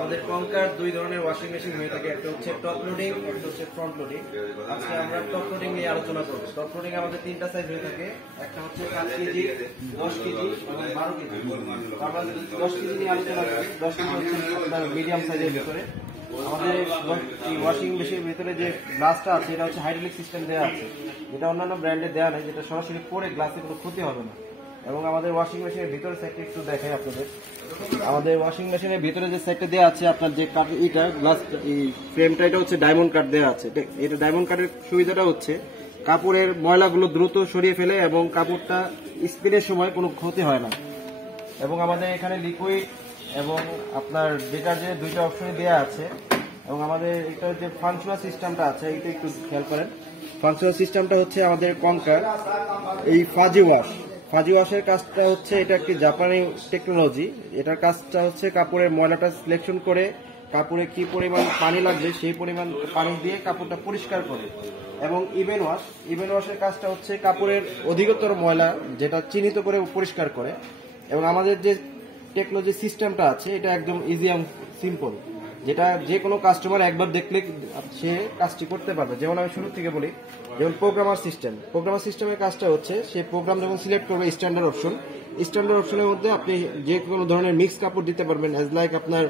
আমাদের কনকার দুই ধরনের ওয়াশিং মেশিন হয়ে থাকে, একটা হচ্ছে টপ লোডিং, একটা হচ্ছে ফ্রন্ট লোডিং। আজকে আমরা টপ লোডিং নিয়ে আলোচনা করব। টপ লোডিং আমাদের তিনটা সাইজ হয়ে থাকে, একটা হচ্ছে 5 কেজি, 10 কেজি এবং 12 কেজি। আমরা 10 কেজি নিয়ে আলোচনা করি। 10 কেজি হচ্ছে আপনার মিডিয়াম সাইজের ভিতরে। আমাদের এই ওয়াশিং মেশিনের ভিতরে যে গ্লাসটা আছে এটা হচ্ছে হাইড্রোলিক সিস্টেম দেওয়া আছে, যেটা অন্যান্য ব্র্যান্ডে দেওয়া নেই, যেটা সরাসরি পরে গ্লাসে কোনো ক্ষতি হবে না। এবং আমাদের ওয়াশিং মেশিনের ভিতরে সাইডটা একটু দেখাই আপনাদের। আমাদের ওয়াশিং মেশিনের ভিতরে যে সাইডটা দেওয়া আছে আপনার যে কাট এটা গ্লাস এই ফ্রেমটা এটা হচ্ছে ডায়মন্ড কাট দেওয়া আছে। এটা ডায়মন্ড কাটের সুবিধাটা হচ্ছে কাপড়ের ময়লাগুলো দ্রুত সরিয়ে ফেলে এবং কাপড়টা স্পিনের সময় কোনো ক্ষতি হয় না। এবং আমাদের এখানে লিকুইড এবং আপনার ডিটারজেন্ট দুইটা অপশনে দেওয়া আছে। এবং আমাদের এটা যে ফাংশনাল সিস্টেমটা আছে এটা একটু খেয়াল করেন। ফাংশনাল সিস্টেমটা হচ্ছে আমাদের কনকার এই ফাজি ওয়াশের কাজটা হচ্ছে এটা একটি জাপানি টেকনোলজি। এটার কাজটা হচ্ছে কাপড়ের ময়লাটা সিলেকশন করে কাপড়ে কি পরিমাণ পানি লাগবে সেই পরিমাণ পানি দিয়ে কাপড়টা পরিষ্কার করে। এবং ইভেন ওয়াশের কাজটা হচ্ছে কাপড়ের অধিকতর ময়লা যেটা চিহ্নিত করে পরিষ্কার করে। এবং আমাদের যে টেকনোলজি সিস্টেমটা আছে এটা একদম ইজি এবং সিম্পল, যেটা যে কোনো কাস্টমার একবার দেখলে সে কাজটি করতে পারবে। যেমন আমি শুরু থেকে বলি, যেমন প্রোগ্রামার সিস্টেমের কাজটা হচ্ছে সে প্রোগ্রাম যখন সিলেক্ট করবে স্ট্যান্ডার্ড অপশনের মধ্যে আপনি যে কোনো ধরনের মিক্স কাপড় দিতে পারবেন, অ্যাজ লাইক আপনার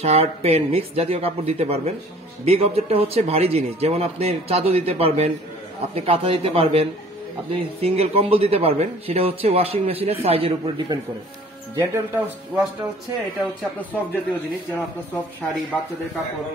শার্ট প্যান্ট মিক্স জাতীয় কাপড় দিতে পারবেন। বিগ অবজেক্টটা হচ্ছে ভারী জিনিস, যেমন আপনি চাদর দিতে পারবেন, আপনি কাঁথা দিতে পারবেন, আপনি সিঙ্গেল কম্বল দিতে পারবেন। সেটা হচ্ছে ওয়াশিং মেশিনের সাইজের উপর ডিপেন্ড করে। জেন্টেল ওয়াশটা হচ্ছে এটা হচ্ছে আপনার সফট জাতীয় জিনিস, যেমন আপনার সফট শাড়ি, বাচ্চাদের কাপড়,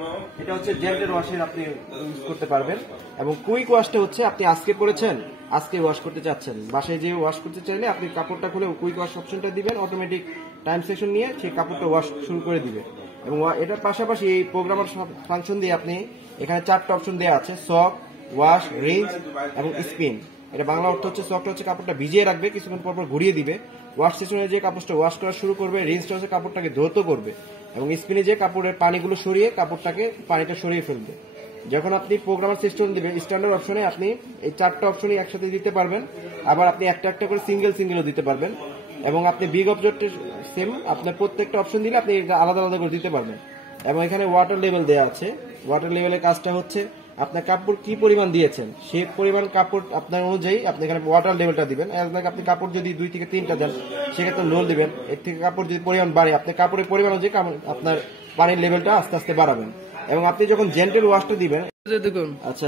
এটা হচ্ছে জেন্টেল ওয়াশের আপনি ইউজ করতে পারবেন। এবং কুইক ওয়াশটা হচ্ছে আপনি আজকে পরেছেন, আজকে ওয়াশ করতে চাচ্ছেন, বাসায় যে ওয়াশ করতে চাইলে আপনি কাপড়টা খুলে কুইক ওয়াশ অপশনটা দিবেন, অটোমেটিক টাইম সেকশন নিয়ে সেই কাপড়টা ওয়াশ শুরু করে দিবে। এবং এটার পাশাপাশি এই প্রোগ্রামার ফাংশন দিয়ে আপনি এখানে 4টা অপশন দেওয়া আছে, সক, ওয়াশ, রিন্স এবং স্পিন। এটা বাংলা অর্থ হচ্ছে সকটা হচ্ছে কাপড়টা ভিজিয়ে রাখবে, কিছুক্ষণ পর ঘুরিয়ে দিবে। ওয়াশ সেশনে যে কাপড়টা ওয়াশ করা শুরু করবে, রিন্সটা হচ্ছে কাপড়টাকে ধৌত করবে এবং স্পিনে যে কাপড়ের পানিগুলো সরিয়ে পানিটা সরিয়ে ফেলবে। যখন আপনি প্রোগ্রামার সিস্টেম দিবেন স্ট্যান্ডার্ড অপশনে আপনি এই 4টা অপশনই একসাথে দিতে পারবেন, আবার আপনি একটা একটা করে সিঙ্গেলও দিতে পারবেন। এবং আপনি বিগ অবজেক্টের সেম আপনার প্রত্যেকটা অপশন দিলে আপনি আলাদা আলাদা করে দিতে পারবেন। এবং এখানে ওয়াটার লেভেল দেওয়া আছে। ওয়াটার লেভেলের কাজটা হচ্ছে আপনার কাপড় কি পরিমাণ দিয়েছেন সেই পরিমাণ কাপড় আপনার অনুযায়ী আপনি এখানে ওয়াটার লেভেলটা দিবেন। আপনি কাপড় যদি 2 থেকে 3টা দেন সেক্ষেত্রে লো দিবেন। এর থেকে কাপড় যদি পরিমাণ বাড়ে আপনি কাপড়ের পরিমাণ অনুযায়ী আপনার পানির লেভেলটা আস্তে আস্তে বাড়াবেন। এবং আপনি যখন জেন্টেল ওয়াশটা দিবেন, আচ্ছা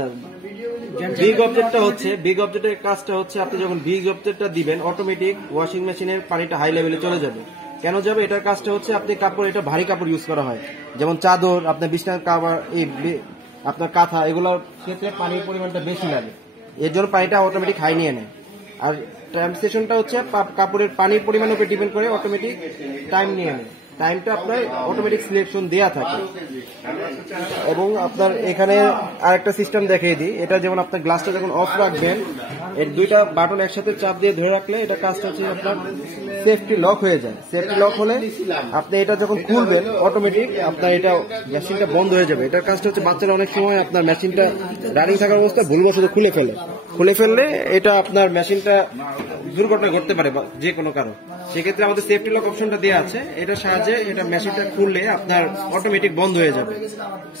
বিগ অবজেক্টের কাজটা হচ্ছে আপনি যখন বিগ অবজেক্টটা দিবেন অটোমেটিক ওয়াশিং মেশিনের পানিটা হাই লেভেলে চলে যাবে। কেন যাবে? এটার কাজটা হচ্ছে আপনি কাপড়, এটা ভারী কাপড় ইউজ করা হয়, যেমন চাদর, আপনার বিছানার কভার, এই আপনার কাঁথা, এগুলোর ক্ষেত্রে পানির পরিমাণটা বেশি লাগে, এর জন্য পানিটা অটোমেটিক হাই নিয়ে নেয়। আর টাইম সেশনটা হচ্ছে কাপড়ের পানির পরিমাণের উপর ডিপেন্ড করে অটোমেটিক টাইম নিয়ে নেয়। টাইমটা আপনার অটোমেটিক সিলেকশন দেওয়া থাকে। এবং আপনার এখানে আরেকটা সিস্টেম দেখিয়ে দিই, এটা যেমন আপনার গ্লাসটা যখন অফ রাখবেন এর 2টা বাটন একসাথে চাপ দিয়ে ধরে রাখলে এটা কাজটা হচ্ছে আপনার সেফটি লক হয়ে যায়। সেফটি লক হলে আপনি এটা যখন খুলবেন অটোমেটিক আপনার এটা মেশিনটা বন্ধ হয়ে যাবে। এটার কাজটা হচ্ছে বাচ্চারা অনেক সময় আপনার মেশিনটা রানিং থাকার অবস্থায় ভুলবশত খুলে ফেললে এটা আপনার মেশিনটা দুর্ঘটনা ঘটতে পারে যে কোনো কারণ। সেক্ষেত্রে আমাদের সেফটি লক অপশনটা দেওয়া আছে, এটার সাহায্যে এটা মেশিনটা খুললে আপনার অটোমেটিক বন্ধ হয়ে যাবে।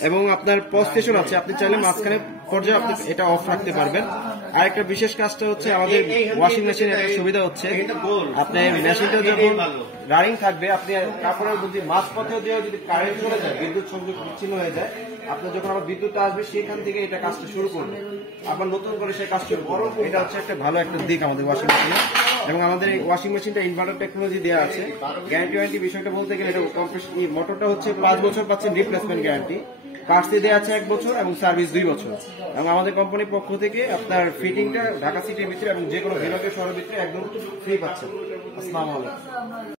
এবং আপনার পজ সেশন আছে, আপনি চাইলে মাঝখানে পর্যায়ে আপনি এটা অফ রাখতে পারবেন। আরেকটা বিশেষ কাজটা হচ্ছে আমাদের ওয়াশিং মেশিনের একটা সুবিধা হচ্ছে আপনি মেশিনটা যখন রানিং থাকবে আপনি কাপড়ের যদি মাঝপথেও দিয়ে যদি কারেন্ট চলে যায়, বিদ্যুৎ সংযোগ বিচ্ছিন্ন হয়ে যায়, আপনার যখন আবার বিদ্যুৎটা আসবে সেখান থেকে এটা কাজটা শুরু করবে, আবার নতুন করে সেই কাজ শুরু করবে। এটা হচ্ছে একটা ভালো একটা দিক আমাদের ওয়াশিং মেশিনে। এবং আমাদের এই ওয়াশিং মেশিনটা ইনভার্টার টেকনোলজি দেওয়া আছে। গ্যারান্টি বিষয়টা বলতে গেলে এটা মোটরটা হচ্ছে 5 বছর পাচ্ছেন রিপ্লেসমেন্ট গ্যারান্টি, পার্টস দেওয়া আছে 1 বছর এবং সার্ভিস 2 বছর। এবং আমাদের কোম্পানির পক্ষ থেকে আপনার ফিটিংটা ঢাকা সিটির ভিতরে এবং যে কোনো বিভাগের শহরের ভিতরে একদম ফ্রি পাচ্ছেন। আসসালামু আলাইকুম।